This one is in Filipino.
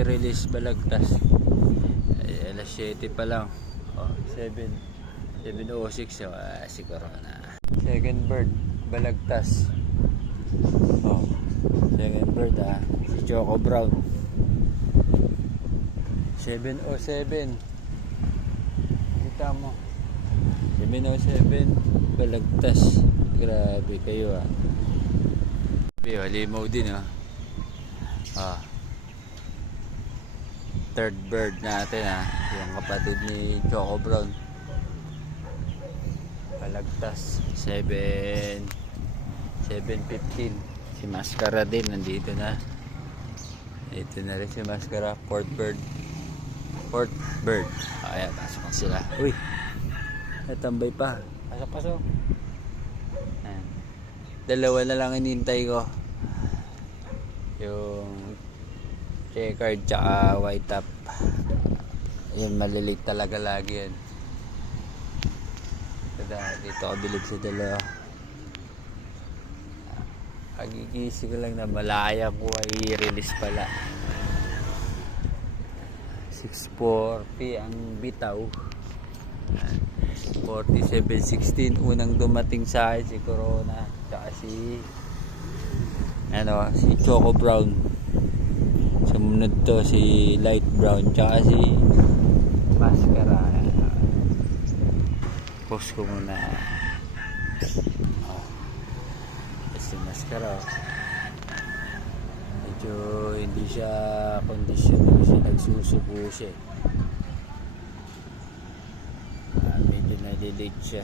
Rilis Balagtas. Ay, alas 7 pa lang. Oh, 7. 7.06 oh, ah, si Corona. Second bird, Balagtas. Oh, second bird ah, si Choco Brown. 707. Kita mo. 707, Balagtas. Grabe kayo ah. Grabe, halimaw din. Ah. Third bird natin ah. Yung kapatid ni Choco Brown. Balagtas. 7 7.15. Si Mascara din nandito na. Ito na rin si Mascara. Fourth bird. Fourth bird. Ayan, pasok sila. Uy! Natambay pa. Pasok, pasok. Ayan. Dalawa na lang inintay ko. Yung checkered tsaka white top. Yan, malilig talaga lagi yan. Kada dito ako bilib sa dalawa. Pagigising ko lang na malaya ko ay release pala. 640 ang bitaw. 4716 unang dumating sa akin si Corona tsaka si ano si Choco Brown sumunod to si Light Brown tsaka si Mascara post ko muna oh. si Mascara oh. medyo hindi siya condition kasi nagsusubo siya eh. Ah, medyo nalilate siya